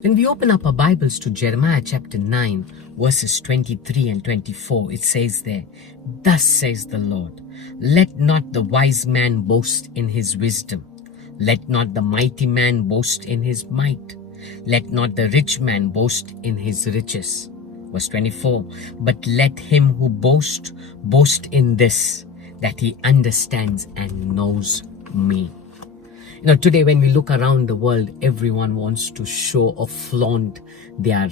When we open up our Bibles to Jeremiah chapter 9, verses 23 and 24, it says there, "Thus says the Lord, let not the wise man boast in his wisdom. Let not the mighty man boast in his might. Let not the rich man boast in his riches." Verse 24, "But let him who boasts, boast in this, that he understands and knows me." Today when we look around the world, everyone wants to show or flaunt their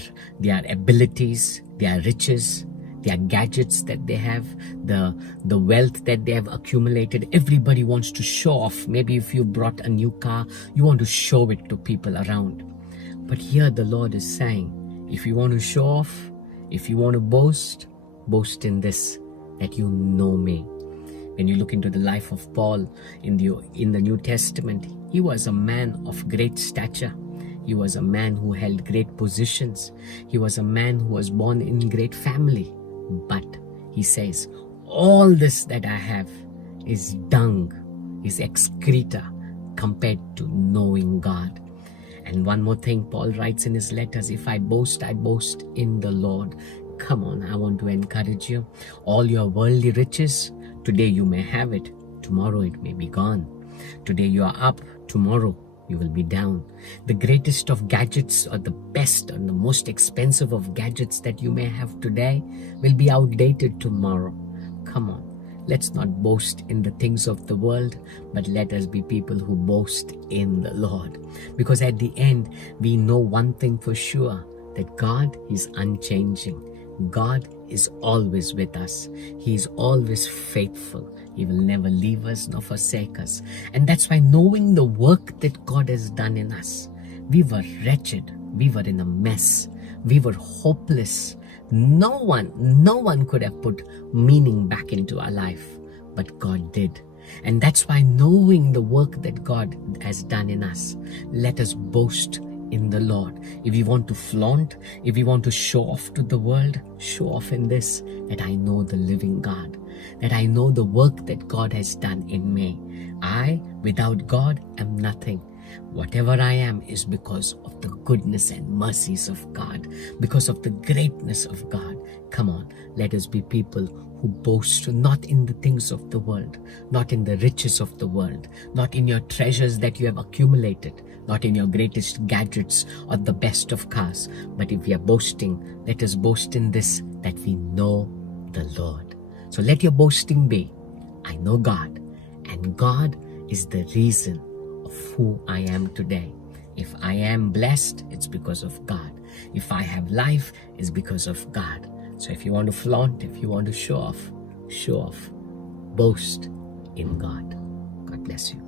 abilities, their riches, their gadgets that they have, the wealth that they have accumulated. Everybody wants to show off. Maybe if you brought a new car, you want to show it to people around. But here the Lord is saying, if you want to show off, if you want to boast, boast in this, that you know me. When you look into the life of Paul in the New Testament, he was a man of great stature. He was a man who held great positions. He was a man who was born in great family. But he says, all this that I have is dung, is excreta compared to knowing God. And one more thing Paul writes in his letters, if I boast in the Lord. Come on, I want to encourage you. All your worldly riches, today you may have it, tomorrow it may be gone. Today you are up, tomorrow you will be down. The greatest of gadgets, or the best and the most expensive of gadgets that you may have today will be outdated tomorrow. Come on, let's not boast in the things of the world, but let us be people who boast in the Lord. Because at the end, we know one thing for sure, that God is unchanging. God is always with us. He is always faithful. He will never leave us nor forsake us. And that's why, knowing the work that God has done in us, we were wretched. We were in a mess. We were hopeless. No one could have put meaning back into our life, but God did. And that's why, knowing the work that God has done in us, let us boast in the Lord. If we want to flaunt, if we want to show off to the world, show off in this, that I know the living God, that I know the work that God has done in me. I, without God, am nothing. Whatever I am is because of the goodness and mercies of God, because of the greatness of God. Come on, let us be people who boast not in the things of the world, not in the riches of the world, not in your treasures that you have accumulated, not in your greatest gadgets or the best of cars. But if we are boasting, let us boast in this, that we know the Lord. So let your boasting be, I know God, and God is the reason of who I am today. If I am blessed, it's because of God. If I have life, it's because of God. So if you want to flaunt, if you want to show off, boast in God. God bless you.